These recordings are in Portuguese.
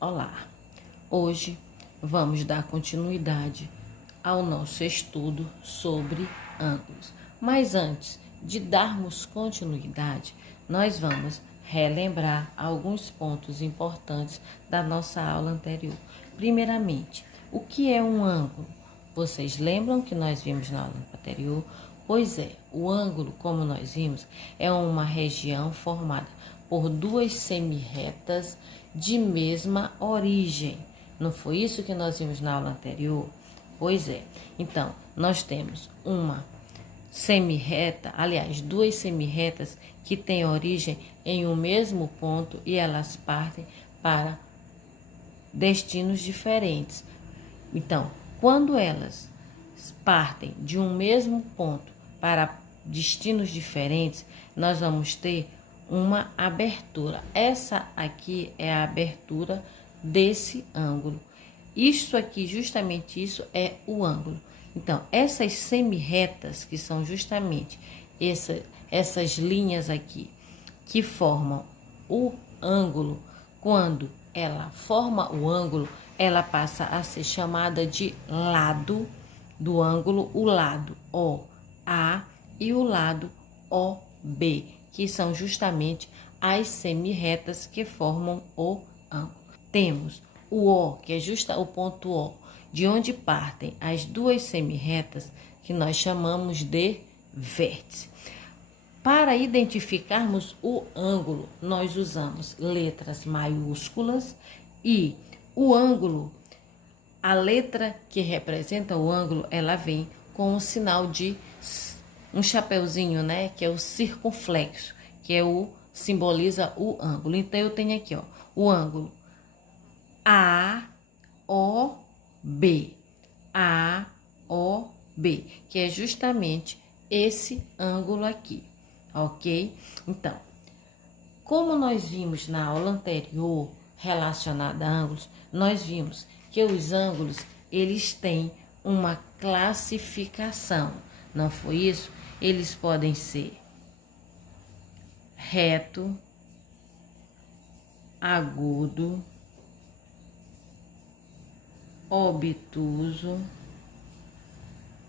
Olá! Hoje vamos dar continuidade ao nosso estudo sobre ângulos. Mas antes de darmos continuidade, nós vamos relembrar alguns pontos importantes da nossa aula anterior. Primeiramente, o que é um ângulo? Vocês lembram que nós vimos na aula anterior? Pois é, o ângulo, como nós vimos, é uma região formada por duas semirretas de mesma origem. Não foi isso que nós vimos na aula anterior? Pois é. Então, nós temos uma semirreta, aliás, duas semirretas que têm origem em um mesmo ponto e elas partem para destinos diferentes. Então, quando elas partem de um mesmo ponto para destinos diferentes, nós vamos ter uma abertura. Essa aqui é a abertura desse ângulo. Isso aqui, justamente isso, é o ângulo. Então, essas semirretas, que são justamente essas linhas aqui, que formam o ângulo, quando ela forma o ângulo, ela passa a ser chamada de lado do ângulo, o lado OA e o lado OB, que são justamente as semirretas que formam o ângulo. Temos o O, que é justo o ponto O, de onde partem as duas semirretas, que nós chamamos de vértice. Para identificarmos o ângulo, nós usamos letras maiúsculas e o ângulo, a letra que representa o ângulo, ela vem com um sinal de um chapeuzinho, né? Que é o circunflexo, que é simboliza o ângulo. Então, eu tenho aqui, ó, o ângulo AOB, AOB, que é justamente esse ângulo aqui, ok? Então, como nós vimos na aula anterior relacionada a ângulos, nós vimos que os ângulos, eles têm uma classificação, não foi isso? Eles podem ser reto, agudo, obtuso,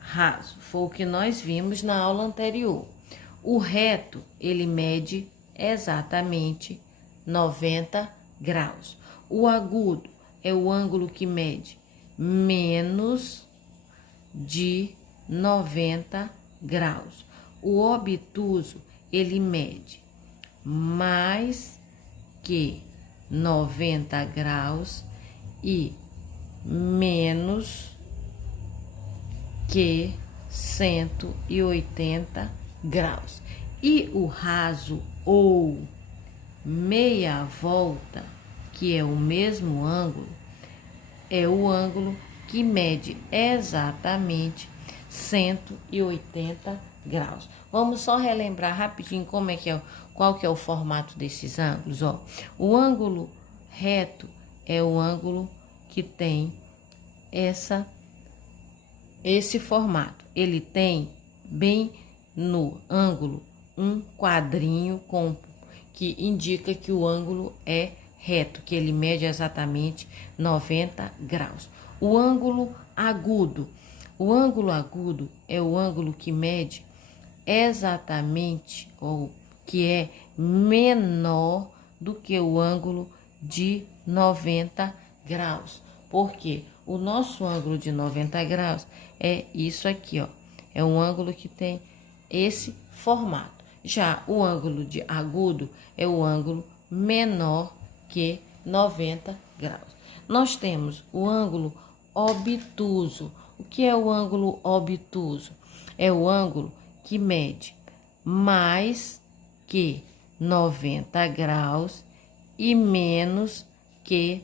raso. Foi o que nós vimos na aula anterior. O reto, ele mede exatamente 90 graus. O agudo é o ângulo que mede menos de 90 graus. O obtuso, ele mede mais que 90 graus e menos que 180 graus. E o raso ou meia volta, que é o mesmo ângulo, é o ângulo que mede exatamente 180 graus. Vamos só relembrar rapidinho qual que é o formato desses ângulos, ó. O ângulo reto é o ângulo que tem esse formato. Ele tem bem no ângulo um quadrinho que indica que o ângulo é reto, que ele mede exatamente 90 graus. O ângulo agudo é o ângulo que mede exatamente, ou que é menor do que o ângulo de 90 graus. Porque o nosso ângulo de 90 graus é isso aqui, ó. É um ângulo que tem esse formato. Já o ângulo de agudo é o ângulo menor que 90 graus. Nós temos o ângulo obtuso. O que é o ângulo obtuso? É o ângulo que mede mais que 90 graus e menos que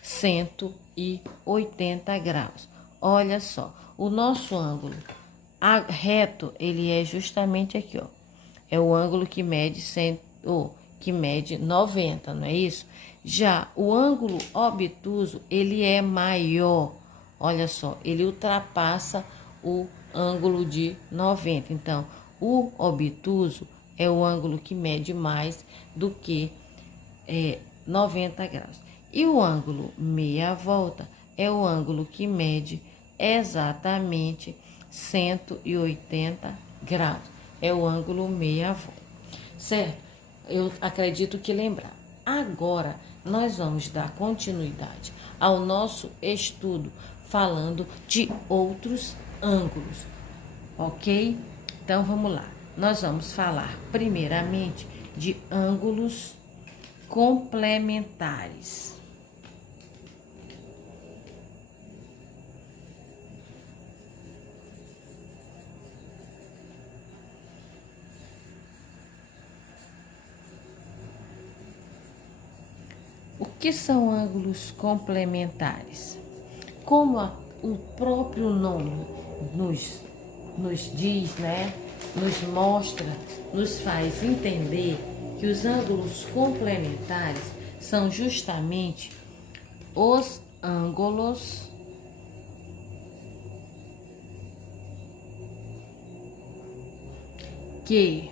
180 graus. Olha só, o nosso ângulo reto, ele é justamente aqui, ó. É o ângulo que mede 90, não é isso? Já o ângulo obtuso, ele é maior. Olha só, ele ultrapassa o ângulo de 90. Então, o obtuso é o ângulo que mede mais do que 90 graus. E o ângulo meia volta é o ângulo que mede exatamente 180 graus. É o ângulo meia volta, certo? Eu acredito que lembrar. Agora, nós vamos dar continuidade ao nosso estudo falando de outros ângulos, ok? Então, vamos lá. Nós vamos falar primeiramente de ângulos complementares. O que são ângulos complementares? Como o próprio nome nos diz, né? Nos mostra, nos faz entender que os ângulos complementares são justamente os ângulos que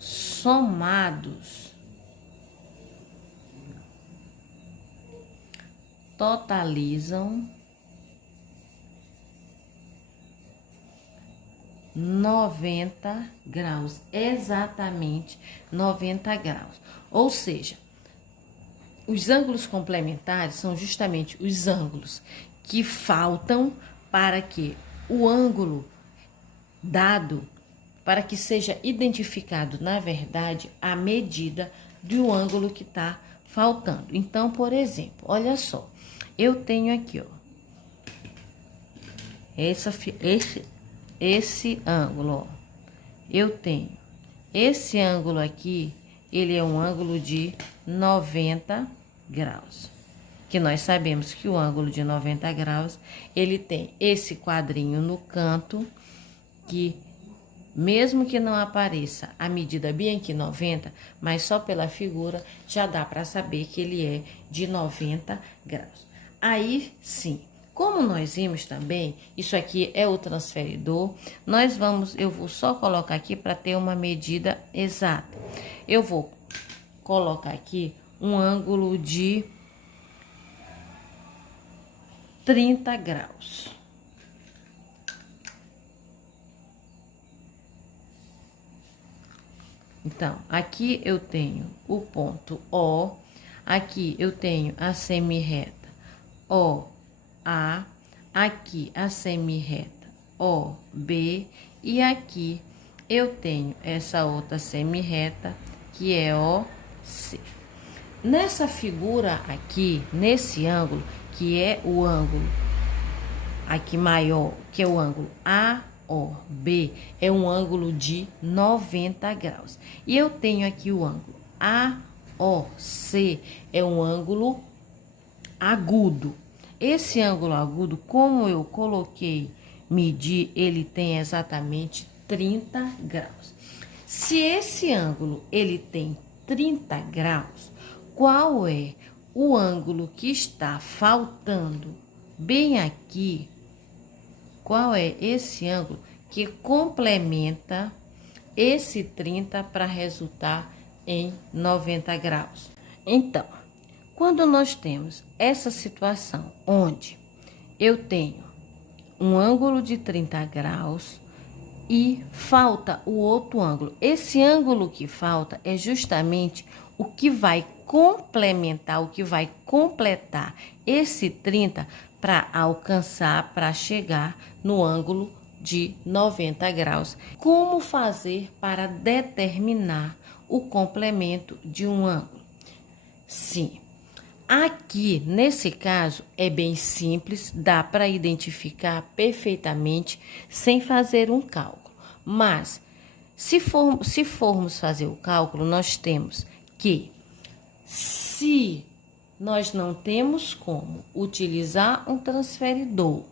somados totalizam 90 graus, exatamente 90 graus. Ou seja, os ângulos complementares são justamente os ângulos que faltam para que o ângulo dado, para que seja identificado, na verdade, a medida do ângulo que está faltando. Então, por exemplo, olha só, eu tenho aqui, ó, esse ângulo, ó. Eu tenho esse ângulo aqui, ele é um ângulo de 90 graus. Que nós sabemos que o ângulo de 90 graus, ele tem esse quadrinho no canto, que mesmo que não apareça a medida bem aqui 90, mas só pela figura já dá para saber que ele é de 90 graus. Aí sim, como nós vimos também, isso aqui é o transferidor, eu vou só colocar aqui para ter uma medida exata. Eu vou colocar aqui um ângulo de 30 graus. Então, aqui eu tenho o ponto O, aqui eu tenho a semirreta OA, aqui a semirreta OB e aqui eu tenho essa outra semirreta que é OC. Nessa figura aqui, nesse ângulo, que é o ângulo aqui maior, que é o ângulo AOB, é um ângulo de 90 graus. E eu tenho aqui o ângulo AOC, é um ângulo agudo. Esse ângulo agudo, como eu coloquei medir, ele tem exatamente 30 graus. Se esse ângulo ele tem 30 graus, qual é o ângulo que está faltando bem aqui? Qual é esse ângulo que complementa esse 30 para resultar em 90 graus? Então, quando nós temos essa situação onde eu tenho um ângulo de 30 graus e falta o outro ângulo, esse ângulo que falta é justamente o que vai complementar, o que vai completar esse 30 para alcançar, para chegar no ângulo de 90 graus. Como fazer para determinar o complemento de um ângulo? Sim, aqui nesse caso é bem simples, dá para identificar perfeitamente sem fazer um cálculo. Mas se formos fazer o cálculo, nós temos que, se nós não temos como utilizar um transferidor,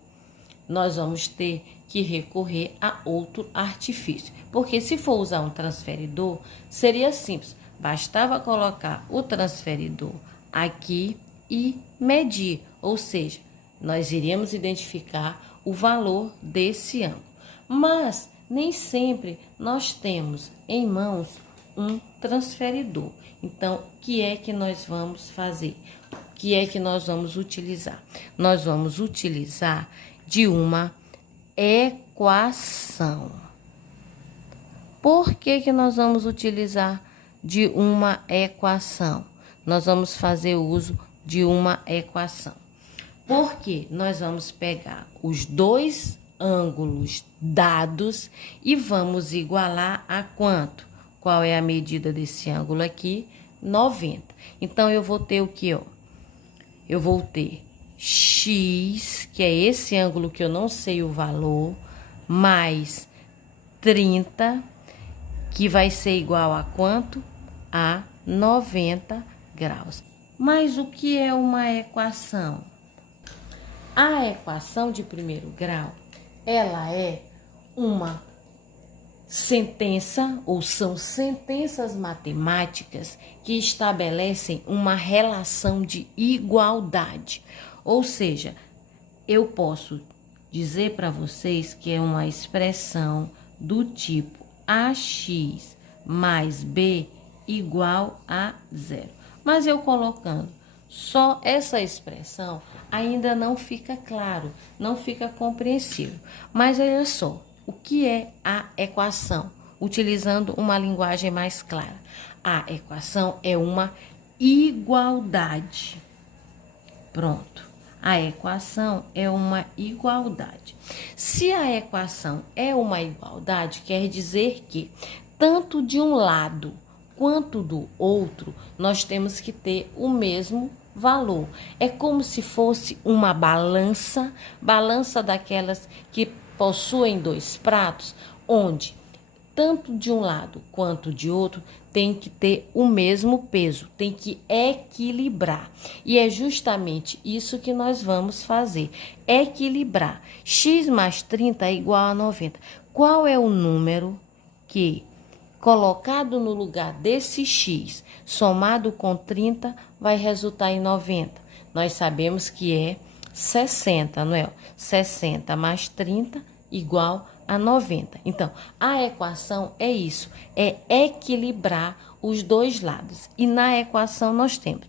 nós vamos ter que recorrer a outro artifício. Porque se for usar um transferidor, seria simples. Bastava colocar o transferidor aqui e medir. Ou seja, nós iríamos identificar o valor desse ângulo. Mas nem sempre nós temos em mãos um transferidor. Então, o que é que nós vamos fazer? O que é que nós vamos utilizar? Nós vamos utilizar de uma equação. Por que que nós vamos utilizar de uma equação? Nós vamos fazer uso de uma equação. Porque nós vamos pegar os dois ângulos dados e vamos igualar a quanto? Qual é a medida desse ângulo aqui? 90. Então, eu vou ter o que, ó? Eu vou ter x, que é esse ângulo que eu não sei o valor, mais 30, que vai ser igual a quanto? A 90 graus. Mas o que é uma equação? A equação de primeiro grau, ela é uma sentença, ou são sentenças matemáticas que estabelecem uma relação de igualdade. Ou seja, eu posso dizer para vocês que é uma expressão do tipo ax mais b igual a zero. Mas eu colocando só essa expressão, ainda não fica claro, não fica compreensível. Mas olha só, o que é a equação? Utilizando uma linguagem mais clara. A equação é uma igualdade. Pronto. A equação é uma igualdade. Se a equação é uma igualdade, quer dizer que tanto de um lado quanto do outro, nós temos que ter o mesmo valor. É como se fosse uma balança daquelas que possuem dois pratos, onde tanto de um lado quanto de outro tem que ter o mesmo peso, tem que equilibrar. E é justamente isso que nós vamos fazer, equilibrar. X mais 30 é igual a 90. Qual é o número que, colocado no lugar desse x, somado com 30, vai resultar em 90? Nós sabemos que é 60, não é? 60 mais 30 igual a 90. Então, a equação é isso, é equilibrar os dois lados. E na equação nós temos,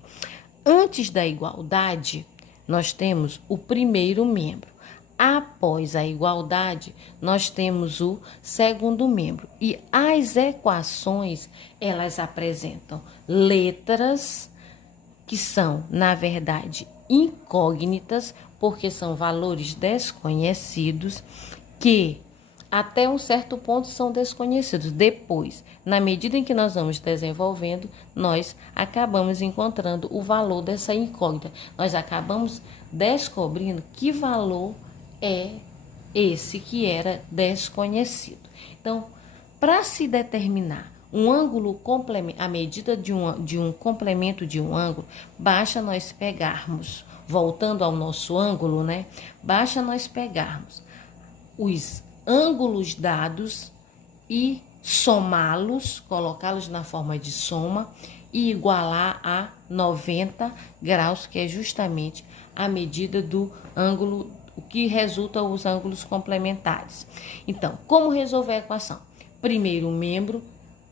antes da igualdade, nós temos o primeiro membro. Após a igualdade, nós temos o segundo membro. E as equações, elas apresentam letras que são, na verdade, incógnitas, porque são valores desconhecidos que até um certo ponto são desconhecidos. Depois, na medida em que nós vamos desenvolvendo, nós acabamos encontrando o valor dessa incógnita. Nós acabamos descobrindo que valor é esse que era desconhecido. Então, para se determinar um ângulo complemento, a medida de um complemento de um ângulo, basta nós pegarmos, voltando ao nosso ângulo, né? Basta nós pegarmos os ângulos dados e somá-los, colocá-los na forma de soma e igualar a 90 graus, que é justamente a medida do ângulo, o que resulta os ângulos complementares. Então, como resolver a equação? Primeiro membro,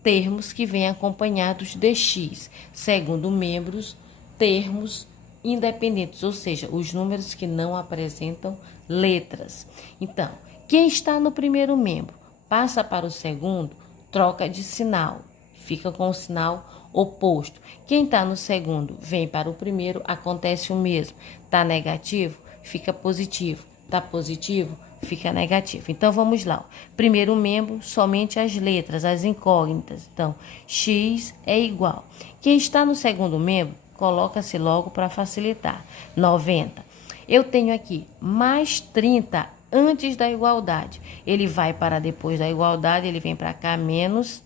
termos que vêm acompanhados de x. Segundo membros, termos independentes, ou seja, os números que não apresentam letras. Então, quem está no primeiro membro passa para o segundo, troca de sinal, fica com o sinal oposto. Quem está no segundo vem para o primeiro, acontece o mesmo. Está negativo, fica positivo. Está positivo, fica negativo. Então, vamos lá. Primeiro membro, somente as letras, as incógnitas. Então, x é igual. Quem está no segundo membro, coloca-se logo para facilitar. 90. Eu tenho aqui mais 30 antes da igualdade. Ele vai para depois da igualdade, ele vem para cá, menos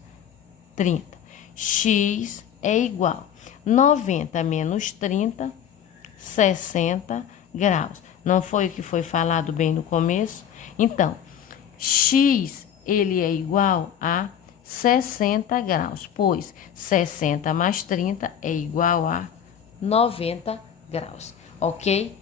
30. X é igual. 90 menos 30, 60 graus. Não foi o que foi falado bem no começo? Então, x ele é igual a 60 graus, pois 60 mais 30 é igual a 90 graus, ok?